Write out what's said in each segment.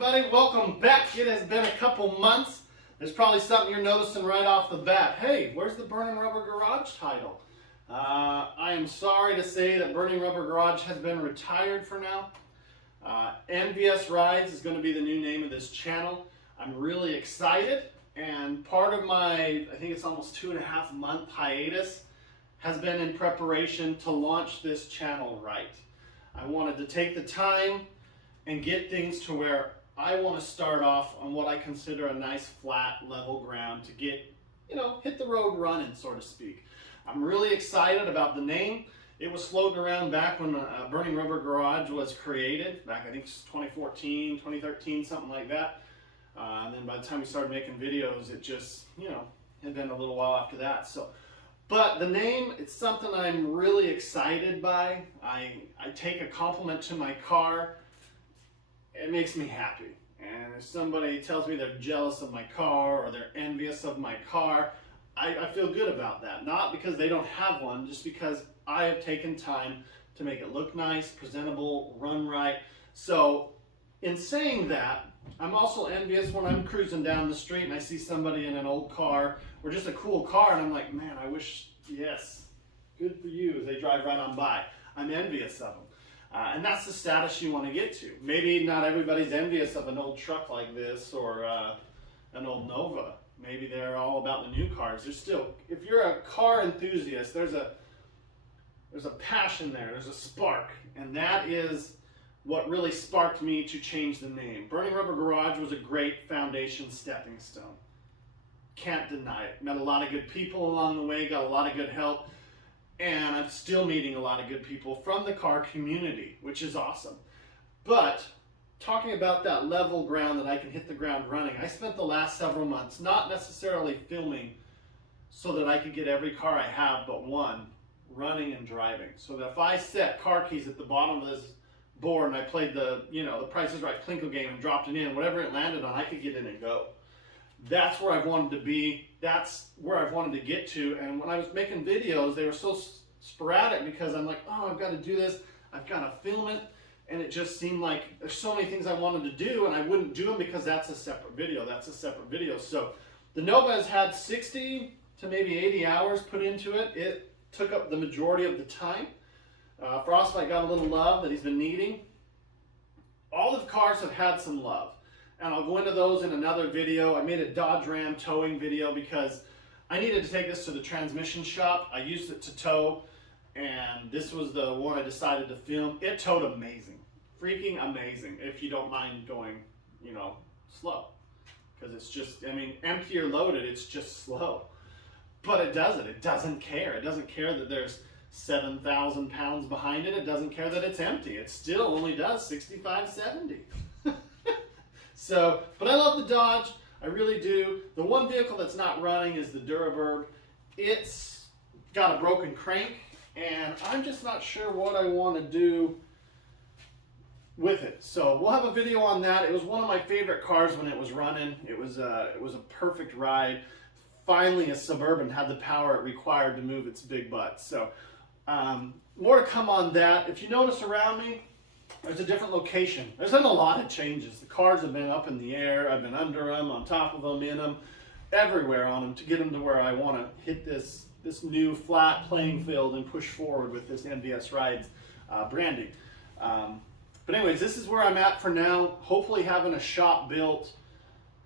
everybody, welcome back. It has been a couple months. There's probably something you're noticing right off the bat. Hey, where's the Burning Rubber Garage title? I am sorry to say that Burning Rubber Garage has been retired for now. NVS Rides is going to be the new name of this channel. I'm really excited, and part of my, I think it's almost 2.5 month hiatus has been in preparation to launch this channel right. I wanted to take the time and get things to where I want to start off on what I consider a nice flat level ground to get, hit the road running, so to speak. I'm really excited about the name. It was floating around back when Burning Rubber Garage was created, back I think it's 2014, 2013, something like that. And then by the time we started making videos, it just, had been a little while after that. But the name, it's something I'm really excited by. I take a compliment to my car. It makes me happy. And if somebody tells me they're jealous of my car or they're envious of my car, I feel good about that. Not because they don't have one, just because I have taken time to make it look nice, presentable, run right. So in saying that, I'm also envious when I'm cruising down the street and I see somebody in an old car or just a cool car and I'm like, man, I wish, yes, good for you, as they drive right on by. I'm envious of them. And that's the status you want to get to. Maybe not everybody's envious of an old truck like this or an old Nova. Maybe they're all about the new cars. There's still, if you're a car enthusiast, there's a passion there, there's a spark, and that is what really sparked me to change the name. Burning Rubber Garage was a great foundation stepping stone. Can't deny it. Met a lot of good people along the way, got a lot of good help. And I'm still meeting a lot of good people from the car community, which is awesome. But talking about that level ground that I can hit the ground running, I spent the last several months not necessarily filming so that I could get every car I have but one running and driving. So that if I set car keys at the bottom of this board and I played the Price is Right Plinko game and dropped it in, whatever it landed on, I could get in and go. That's where I've wanted to be. That's where I've wanted to get to. And when I was making videos, they were so sporadic because I'm like, oh, I've got to do this. I've got to film it. And it just seemed like there's so many things I wanted to do and I wouldn't do them because that's a separate video. That's a separate video. So the Nova has had 60 to maybe 80 hours put into it. It took up the majority of the time. Frostbite got a little love that he's been needing. All the cars have had some love. And I'll go into those in another video. I made a Dodge Ram towing video because I needed to take this to the transmission shop. I used it to tow, and this was the one I decided to film. It towed amazing, freaking amazing, if you don't mind going, slow. Because it's just, empty or loaded, it's just slow. But it doesn't care. It doesn't care that there's 7,000 pounds behind it. It doesn't care that it's empty. It still only does 65, 70. So, but I love the Dodge, I really do. The one vehicle that's not running is the Duraverb. It's got a broken crank, and I'm just not sure what I want to do with it. So we'll have a video on that. It was one of my favorite cars when it was running. It was a perfect ride. Finally, a Suburban had the power it required to move its big butt. So more to come on that. If you notice around me, there's a different location. There's been a lot of changes. The cars have been up in the air. I've been under them, on top of them, in them, everywhere on them to get them to where I want to hit this new flat playing field and push forward with this NVS Rides branding. But anyways, this is where I'm at for now. Hopefully having a shop built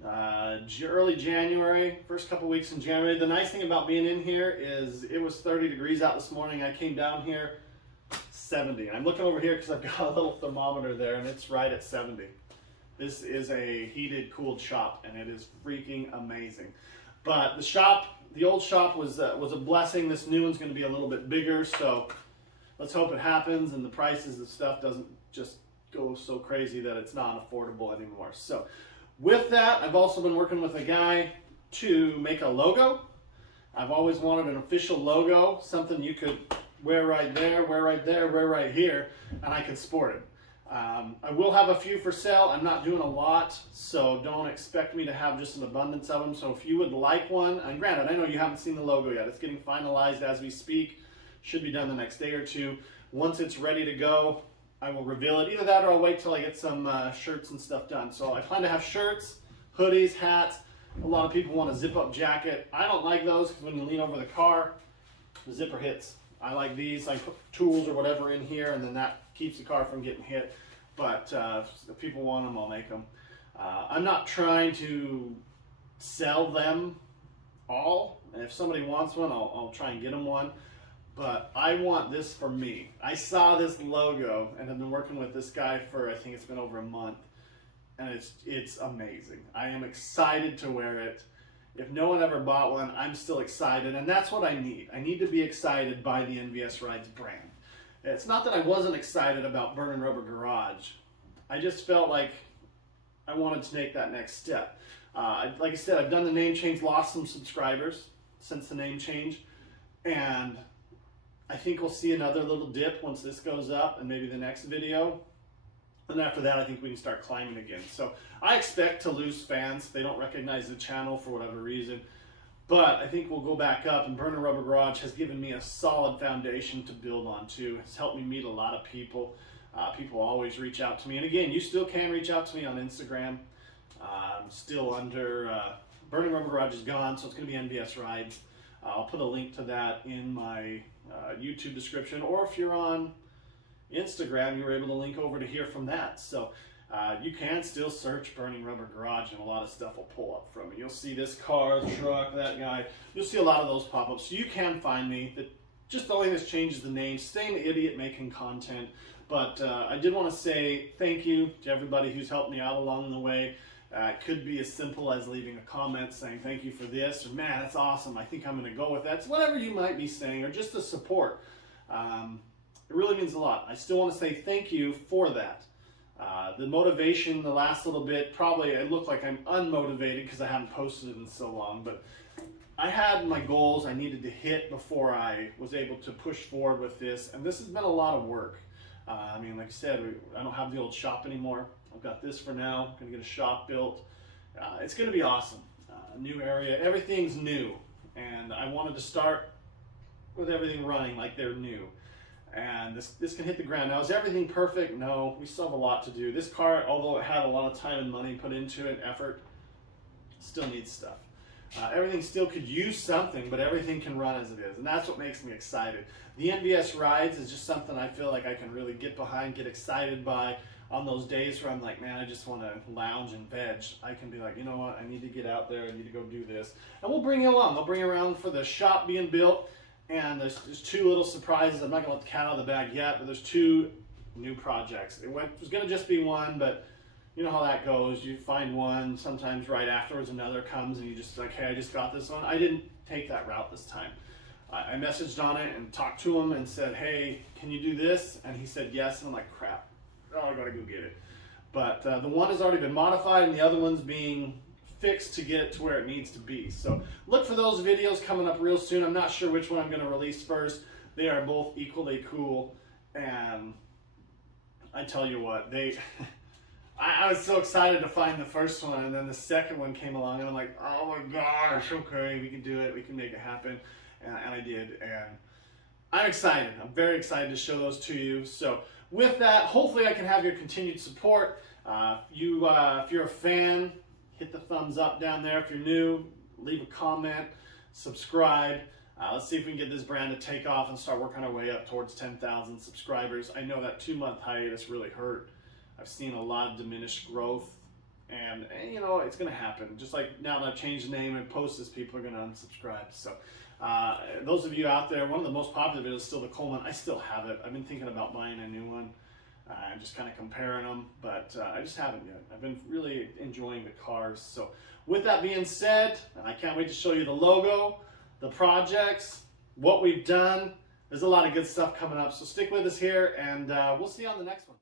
early January, first couple weeks in January. The nice thing about being in here is it was 30 degrees out this morning. I came down here 70. I'm looking over here because I've got a little thermometer there and it's right at 70. This is a heated, cooled shop and it is freaking amazing. But the old shop was a blessing. This new one's going to be a little bit bigger, so let's hope it happens and the prices of stuff doesn't just go so crazy that it's not affordable anymore. So with that, I've also been working with a guy to make a logo. I've always wanted an official logo, something you could wear right there, wear right there, wear right here, and I can sport it. I will have a few for sale. I'm not doing a lot, so don't expect me to have just an abundance of them. So if you would like one, and granted, I know you haven't seen the logo yet. It's getting finalized as we speak. Should be done the next day or two. Once it's ready to go, I will reveal it. Either that or I'll wait till I get some shirts and stuff done. So I plan to have shirts, hoodies, hats. A lot of people want a zip-up jacket. I don't like those because when you lean over the car, the zipper hits. I like these. I put tools or whatever in here, and then that keeps the car from getting hit. But if people want them, I'll make them. I'm not trying to sell them all. And if somebody wants one, I'll try and get them one. But I want this for me. I saw this logo and I've been working with this guy for, I think it's been over a month. And it's amazing. I am excited to wear it. If no one ever bought one, I'm still excited. And that's what I need. I need to be excited by the NVS Rides brand. It's not that I wasn't excited about Burning Rubber Garage. I just felt like I wanted to make that next step. Like I said, I've done the name change, lost some subscribers since the name change. And I think we'll see another little dip once this goes up and maybe the next video. And after that, I think we can start climbing again. So I expect to lose fans. They don't recognize the channel for whatever reason. But I think we'll go back up, and Burning Rubber Garage has given me a solid foundation to build on too. It's helped me meet a lot of people. People always reach out to me. And again, you still can reach out to me on Instagram. I'm still under, Burning Rubber Garage is gone, so it's going to be NVS Rides. I'll put a link to that in my YouTube description, or if you're on Instagram, you were able to link over to hear from that. So you can still search Burning Rubber Garage, and a lot of stuff will pull up from it. You'll see this car, the truck, that guy. You'll see a lot of those pop up. So you can find me. Just the only thing that's changed is the name. Staying the idiot making content. But I did want to say thank you to everybody who's helped me out along the way. It could be as simple as leaving a comment saying thank you for this, or man, that's awesome, I think I'm going to go with that. It's whatever you might be saying, or just the support. It really means a lot. I still want to say thank you for that. The motivation the last little bit, probably I look like I'm unmotivated because I haven't posted it in so long, but I had my goals I needed to hit before I was able to push forward with this, and this has been a lot of work. I mean, like I said, I don't have the old shop anymore. I've got this for now. I'm going to get a shop built. It's going to be awesome. New area. Everything's new. And I wanted to start with everything running like they're new. And this can hit the ground. Now, is everything perfect? No. We still have a lot to do. This car, although it had a lot of time and money put into it, effort, still needs stuff. Everything still could use something, but everything can run as it is. And that's what makes me excited. The NVS Rides is just something I feel like I can really get behind, get excited by. On those days where I'm like, man, I just want to lounge and veg, I can be like, you know what, I need to get out there, I need to go do this. And we'll bring you along. I'll bring you around for the shop being built, and there's two little surprises. I'm not going to let the cat out of the bag yet, but there's two new projects. It was going to just be one, but you know how that goes. You find one, sometimes right afterwards another comes, and you just like, hey, I just got this one. I didn't take that route this time. I messaged on it and talked to him and said, hey, can you do this? And he said yes, and I'm like, crap. Oh, I gotta go get it. But the one has already been modified, and the other one's being fixed to get it to where it needs to be. So look for those videos coming up real soon. I'm not sure which one I'm gonna release first. They are both equally cool, and I tell you what, I was so excited to find the first one, and then the second one came along, and I'm like, oh my gosh, okay, we can do it, we can make it happen, and I did, and I'm excited. I'm very excited to show those to you. So with that, hopefully I can have your continued support. If you're a fan, hit the thumbs up down there. If you're new, leave a comment, subscribe. Let's see if we can get this brand to take off and start working our way up towards 10,000 subscribers. I know that 2-month hiatus really hurt. I've seen a lot of diminished growth, and you know, it's going to happen. Just like now that I've changed the name and post this, people are going to unsubscribe. So those of you out there, one of the most popular videos is still the Coleman. I still have it. I've been thinking about buying a new one. I'm just kind of comparing them, but I just haven't yet. I've been really enjoying the cars. So with that being said, and I can't wait to show you the logo, the projects, what we've done. There's a lot of good stuff coming up. So stick with us here, and we'll see you on the next one.